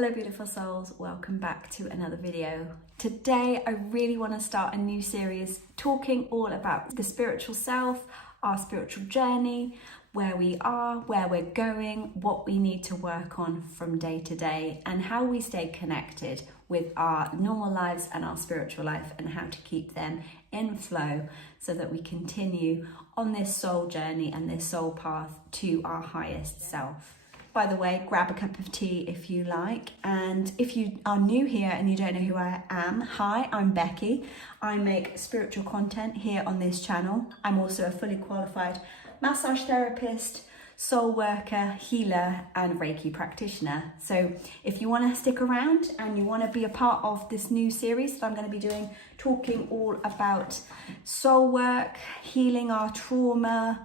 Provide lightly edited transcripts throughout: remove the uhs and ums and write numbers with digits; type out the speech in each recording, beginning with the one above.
Hello beautiful souls, welcome back to another video. Today I really want to start a new series talking all about the spiritual self, our spiritual journey, where we are, where we're going, what we need to work on from day to day, and how we stay connected with our normal lives and our spiritual life, and how to keep them in flow so that we continue on this soul journey and this soul path to our highest self. By the way, grab a cup of tea if you like. And if you are new here and you don't know who I am, hi, I'm Becky. I make spiritual content here on this channel. I'm also a fully qualified massage therapist, soul worker, healer, and Reiki practitioner. So if you want to stick around and you want to be a part of this new series that I'm going to be doing, talking all about soul work, healing our trauma,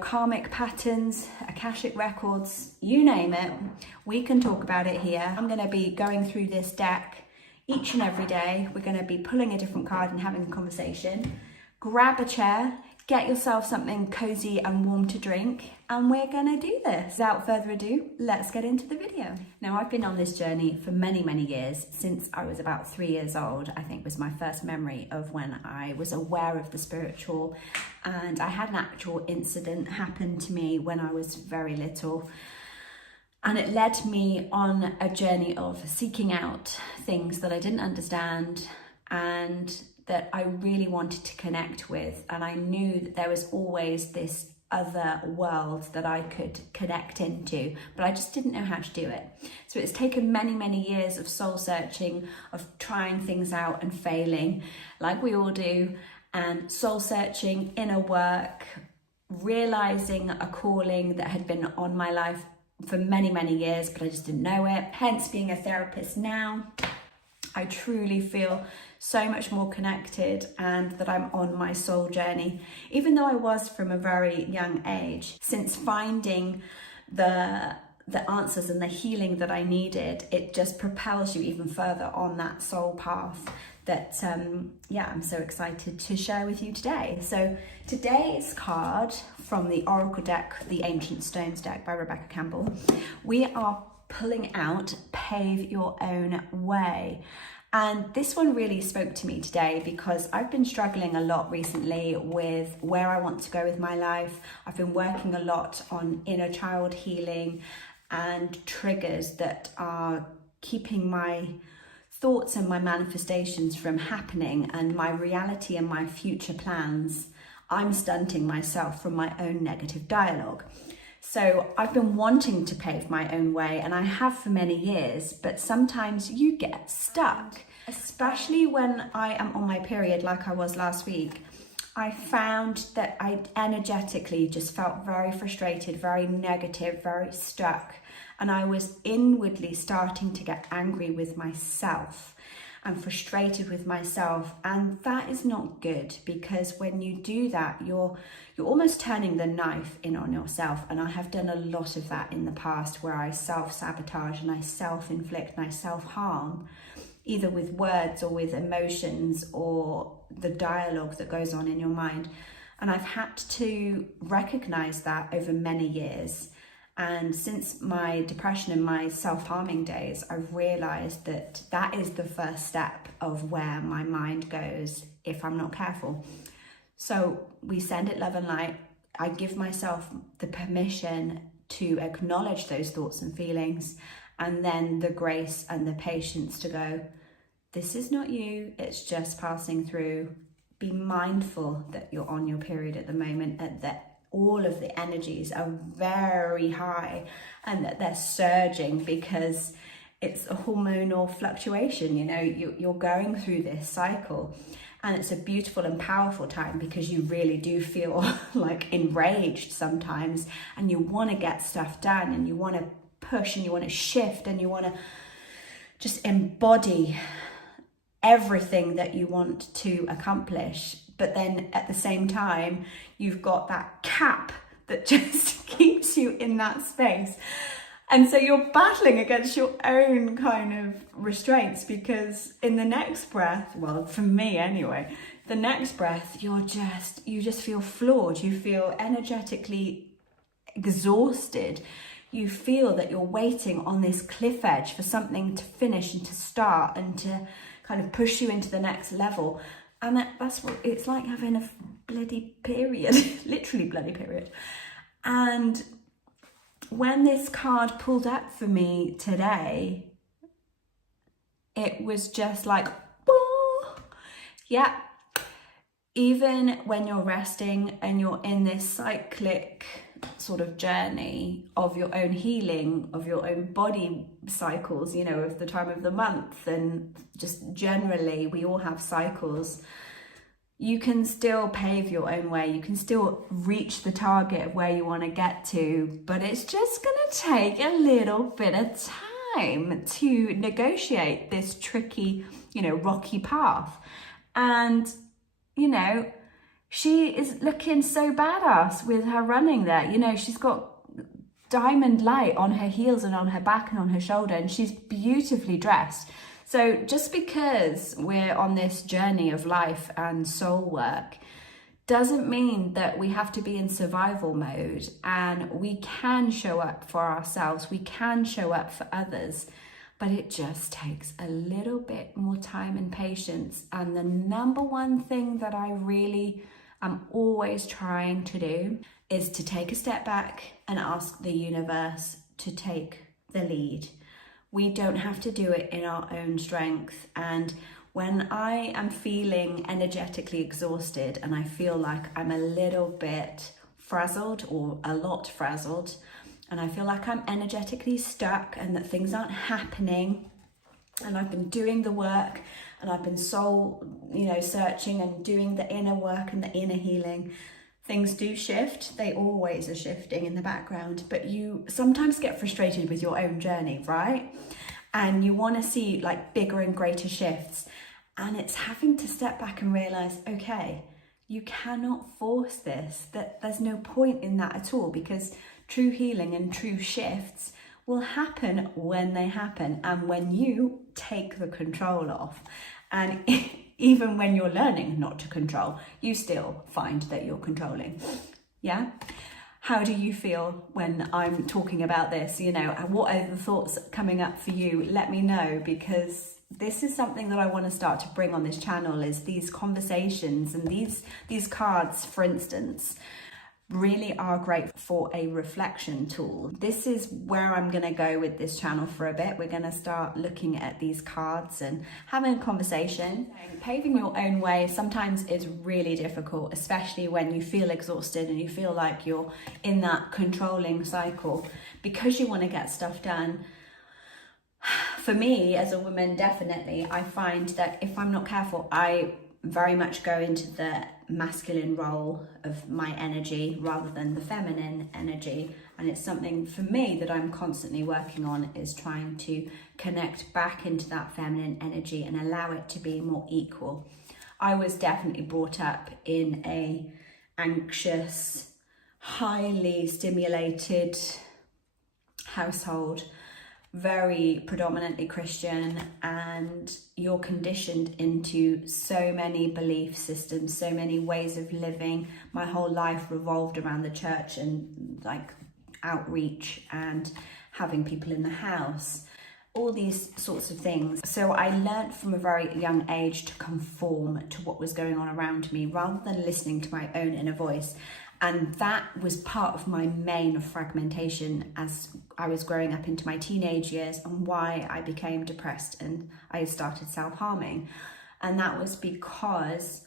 karmic patterns, Akashic records, you name it, we can talk about it here. I'm going to be going through this deck each and every day. We're going to be pulling a different card and having a conversation. Grab a chair, get yourself something cozy and warm to drink, and we're going to do this. Without further ado, let's get into the video. Now, I've been on this journey for many years. Since I was about 3 years old, I think was my first memory of when I was aware of the spiritual. And I had an actual incident happen to me when I was very little. And it led me on a journey of seeking out things that I didn't understand and that I really wanted to connect with. And I knew that there was always this other world that I could connect into, but I just didn't know how to do it. So it's taken many years of soul searching, of trying things out and failing, like we all do, and soul searching, inner work, realizing a calling that had been on my life for many years, but I just didn't know it. Hence being a therapist now, I truly feel so much more connected and that I'm on my soul journey, even though I was from a very young age. Since finding the answers and the healing that I needed, it just propels you even further on that soul path that I'm so excited to share with you today. So today's card from the Oracle deck, the Ancient Stones deck by Rebecca Campbell, we are pulling out Pave Your Own Way. And this one really spoke to me today because I've been struggling a lot recently with where I want to go with my life. I've been working a lot on inner child healing and triggers that are keeping my thoughts and my manifestations from happening, and my reality and my future plans. I'm stunting myself from my own negative dialogue. So I've been wanting to pave my own way, and I have for many years, but sometimes you get stuck, especially when I am on my period like I was last week. I found that I energetically just felt very frustrated, very negative, very stuck, and I was inwardly starting to get angry with myself and frustrated with myself, and that is not good, because when you do that, you're almost turning the knife in on yourself. And I have done a lot of that in the past, where I self-sabotage and I self-inflict and I self-harm, either with words or with emotions or the dialogue that goes on in your mind. And I've had to recognize that over many years. And since my depression and my self-harming days, I've realized that that is the first step of where my mind goes if I'm not careful. So we send it love and light. I give myself the permission to acknowledge those thoughts and feelings, and then the grace and the patience to go, this is not you, it's just passing through. Be mindful that you're on your period at the moment, and that all of the energies are very high and that they're surging because it's a hormonal fluctuation. You're going through this cycle, and it's a beautiful and powerful time because you really do feel like enraged sometimes, and you want to get stuff done, and you want to push, and you want to shift, and you want to just embody everything that you want to accomplish. But then at the same time, you've got that cap that just keeps you in that space. And so you're battling against your own kind of restraints, because in the next breath, well, for me anyway, the next breath, you just feel flawed. You feel energetically exhausted. you feel that you're waiting on this cliff edge for something to finish and to start and to kind of push you into the next level. And that's what it's like, having a bloody period, literally bloody period. And when this card pulled up for me today, it was just like, whoa, yeah. Even when you're resting and you're in this cyclic sort of journey of your own healing, of your own body cycles, you know, of the time of the month, and just generally we all have cycles, you can still pave your own way. You can still reach the target of where you want to get to, but it's just going to take a little bit of time to negotiate this tricky, you know, rocky path. And you know, she is looking so badass with her running there. You know, she's got diamond light on her heels and on her back and on her shoulder, and she's beautifully dressed. So just because we're on this journey of life and soul work doesn't mean that we have to be in survival mode, and we can show up for ourselves, we can show up for others. But it just takes a little bit more time and patience. And the number one thing that I really am always trying to do is to take a step back and ask the universe to take the lead. We don't have to do it in our own strength. And when I am feeling energetically exhausted and I feel like I'm a little bit frazzled or a lot frazzled, and I feel like I'm energetically stuck and that things aren't happening, and I've been doing the work and I've been soul, you know, searching and doing the inner work and the inner healing, things do shift. They always are shifting in the background, but you sometimes get frustrated with your own journey, right? And you want to see like bigger and greater shifts. And it's having to step back and realize, okay, you cannot force this, that there's no point in that at all, because true healing and true shifts will happen when they happen and when you take the control off. And even when you're learning not to control, you still find that you're controlling. Yeah? How do you feel when I'm talking about this? You know, what are the thoughts coming up for you? Let me know, because this is something that I want to start to bring on this channel, is these conversations and these cards, for instance, really are great for a reflection tool. This is where I'm going to go with this channel for a bit. We're going to start looking at these cards and having a conversation. Paving your own way sometimes is really difficult, especially when you feel exhausted and you feel like you're in that controlling cycle because you want to get stuff done. For me as a woman, definitely, I find that if I'm not careful, I very much go into the masculine role of my energy rather than the feminine energy. And it's something for me that I'm constantly working on, is trying to connect back into that feminine energy and allow it to be more equal. I was definitely brought up in a anxious, highly stimulated household, very predominantly Christian, and you're conditioned into so many belief systems, so many ways of living. My whole life revolved around the church and like outreach and having people in the house, all these sorts of things. So I learned from a very young age to conform to what was going on around me rather than listening to my own inner voice. And that was part of my main fragmentation as I was growing up into my teenage years, and why I became depressed and I started self-harming. And that was because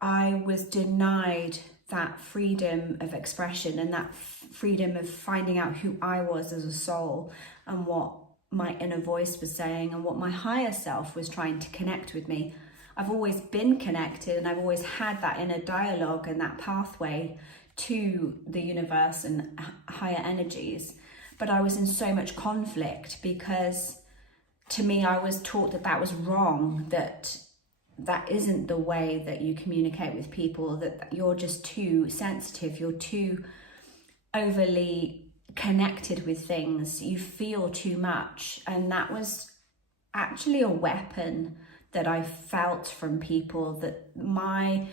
I was denied that freedom of expression and that freedom of finding out who I was as a soul and what my inner voice was saying and what my higher self was trying to connect with me. I've always been connected and I've always had that inner dialogue and that pathway to the universe and higher energies. But I was in so much conflict because to me, I was taught that that was wrong, that that isn't the way that you communicate with people, that you're just too sensitive, you're too overly connected with things, you feel too much. And that was actually a weapon that I felt from people, that my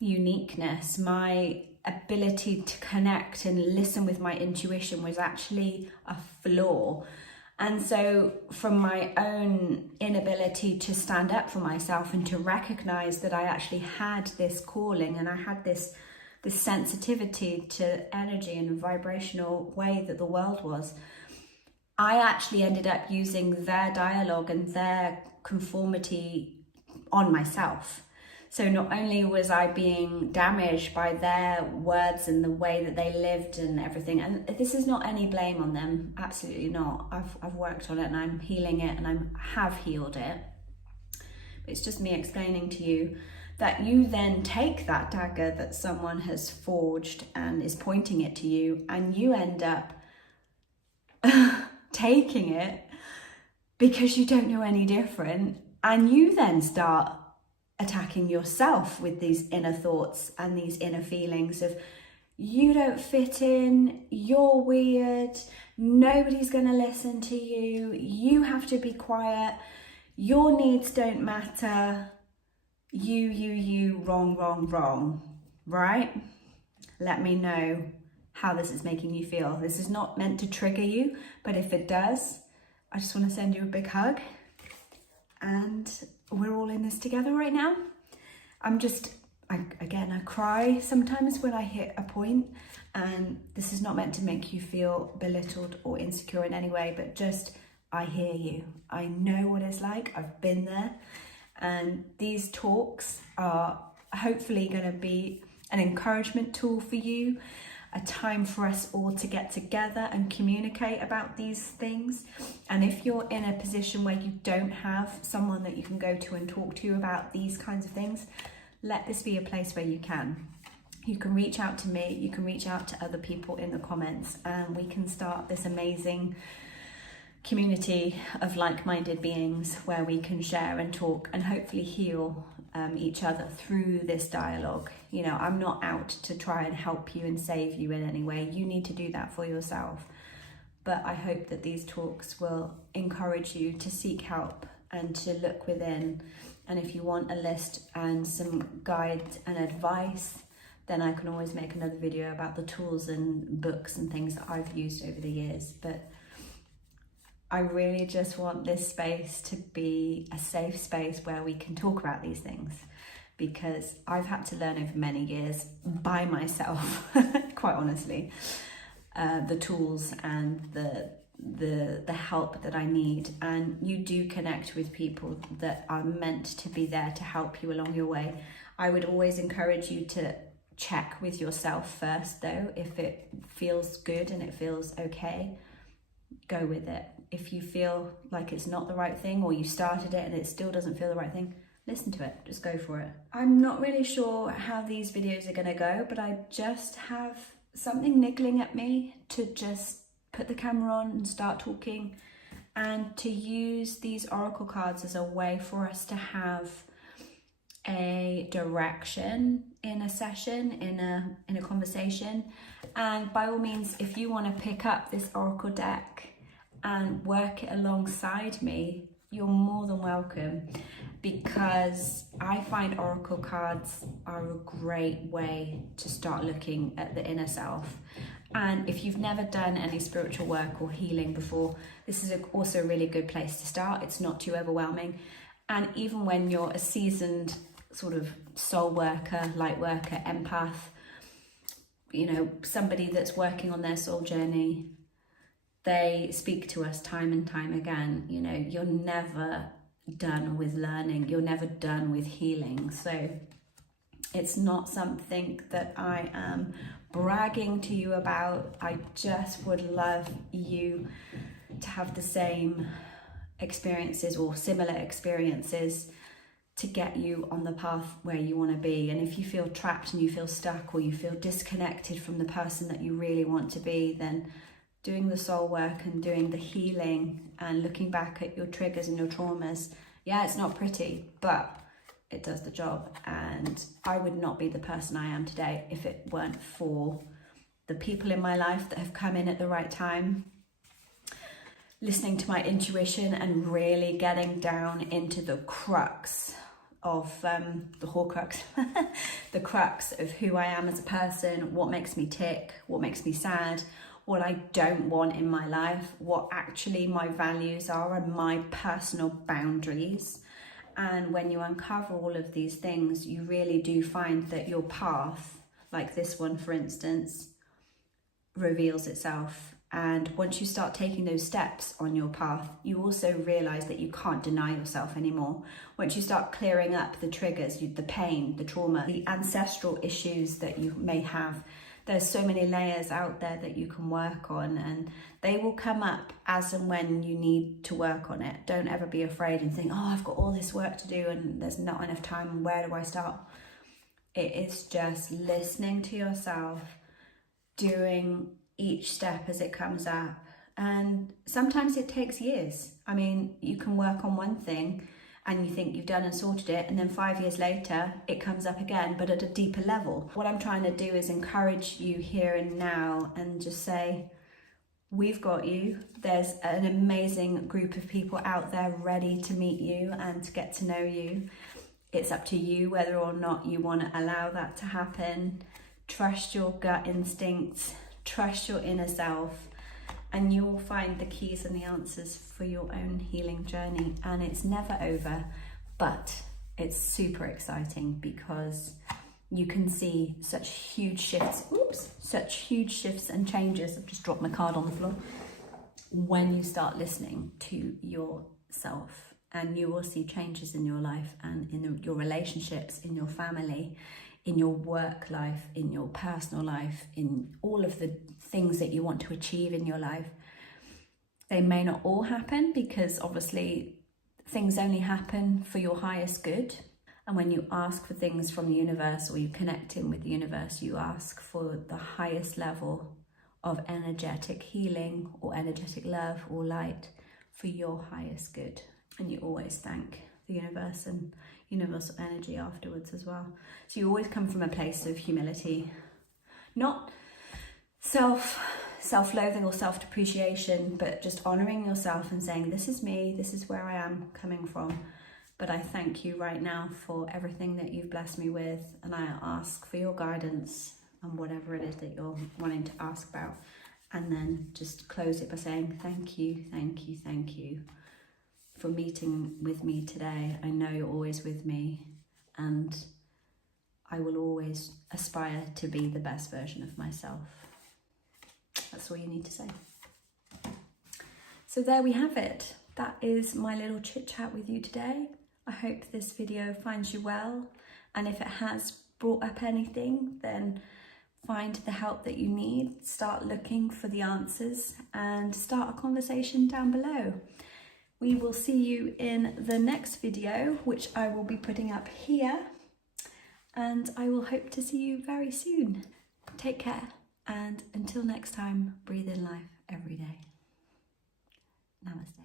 uniqueness, my ability to connect and listen with my intuition was actually a flaw. And so from my own inability to stand up for myself and to recognize that I actually had this calling and I had this sensitivity to energy and vibrational way that the world was, I actually ended up using their dialogue and their conformity on myself. So not only was I being damaged by their words and the way that they lived and everything, and this is not any blame on them, absolutely not. I've worked on it and I'm healing it and I have healed it. It's just me explaining to you that you then take that dagger that someone has forged and is pointing it to you, and you end up taking it because you don't know any different, and you then start attacking yourself with these inner thoughts and these inner feelings of you don't fit in, you're weird, nobody's going to listen to you, you have to be quiet, your needs don't matter, you, wrong, right? Let me know how this is making you feel. This is not meant to trigger you, but if it does, I just want to send you a big hug, and we're all in this together right now. I cry sometimes when I hit a point, and this is not meant to make you feel belittled or insecure in any way, but just, I hear you. I know what it's like. I've been there. And these talks are hopefully going to be an encouragement tool for you, a time for us all to get together and communicate about these things. And if you're in a position where you don't have someone that you can go to and talk to about these kinds of things, let this be a place where you can. You can reach out to me, you can reach out to other people in the comments, and we can start this amazing community of like-minded beings where we can share and talk and hopefully heal each other through this dialogue. You know, I'm not out to try and help you and save you in any way. You need to do that for yourself. But I hope that these talks will encourage you to seek help and to look within. And if you want a list and some guides and advice, then I can always make another video about the tools and books and things that I've used over the years. But I really just want this space to be a safe space where we can talk about these things, because I've had to learn over many years by myself, quite honestly, the tools and the help that I need. And you do connect with people that are meant to be there to help you along your way. I would always encourage you to check with yourself first though. If it feels good and it feels okay, go with it. If you feel like it's not the right thing, or you started it and it still doesn't feel the right thing, listen to it, just go for it. I'm not really sure how these videos are gonna go, but I just have something niggling at me to just put the camera on and start talking, and to use these oracle cards as a way for us to have a direction in a session, in a conversation. And by all means, if you want to pick up this oracle deck and work it alongside me, you're more than welcome, because I find oracle cards are a great way to start looking at the inner self. And if you've never done any spiritual work or healing before, this is also a really good place to start. It's not too overwhelming. And even when you're a seasoned sort of soul worker, light worker, empath, you know, somebody that's working on their soul journey, they speak to us time and time again. You know, you're never done with learning, you're never done with healing. So it's not something that I am bragging to you about. I just would love you to have the same experiences or similar experiences to get you on the path where you want to be. And if you feel trapped and you feel stuck, or you feel disconnected from the person that you really want to be, then doing the soul work and doing the healing and looking back at your triggers and your traumas, yeah, it's not pretty, but it does the job. And I would not be the person I am today if it weren't for the people in my life that have come in at the right time, listening to my intuition and really getting down into the crux of the Horcrux, the crux of who I am as a person, what makes me tick, what makes me sad, what I don't want in my life, what actually my values are and my personal boundaries. And when you uncover all of these things, you really do find that your path, like this one for instance, reveals itself. And once you start taking those steps on your path, you also realize that you can't deny yourself anymore. Once you start clearing up the triggers, the pain, the trauma, the ancestral issues that you may have, there's so many layers out there that you can work on, and they will come up as and when you need to work on it. Don't ever be afraid and think, oh, I've got all this work to do and there's not enough time. Where do I start? It is just listening to yourself, doing each step as it comes up. And sometimes it takes years. I mean, you can work on one thing and you think you've done and sorted it, and then 5 years later it comes up again, but at a deeper level. What I'm trying to do is encourage you here and now and just say, we've got you. There's an amazing group of people out there ready to meet you and to get to know you. It's up to you whether or not you want to allow that to happen. Trust your gut instincts, trust your inner self, and you will find the keys and the answers for your own healing journey. And it's never over, but it's super exciting because you can see such huge shifts, and changes. I've just dropped my card on the floor. When you start listening to yourself, and you will see changes in your life and in your relationships, in your family, in your work life, in your personal life, in all of the things that you want to achieve in your life. They may not all happen because obviously things only happen for your highest good. And when you ask for things from the universe, or you connect in with the universe, you ask for the highest level of energetic healing or energetic love or light for your highest good. And you always thank the universe and universal energy afterwards as well. So you always come from a place of humility, not self-loathing or self-depreciation, but just honoring yourself and saying, this is me, this is where I am coming from. But I thank you right now for everything that you've blessed me with, and I ask for your guidance on whatever it is that you're wanting to ask about. And then just close it by saying, thank you, thank you, thank you for meeting with me today. I know you're always with me, and I will always aspire to be the best version of myself. That's all you need to say. So there we have it. That is my little chit chat with you today. I hope this video finds you well, and if it has brought up anything, then find the help that you need, start looking for the answers, and start a conversation down below. We will see you in the next video, which I will be putting up here, and I will hope to see you very soon. Take care, and until next time, breathe in life every day. Namaste.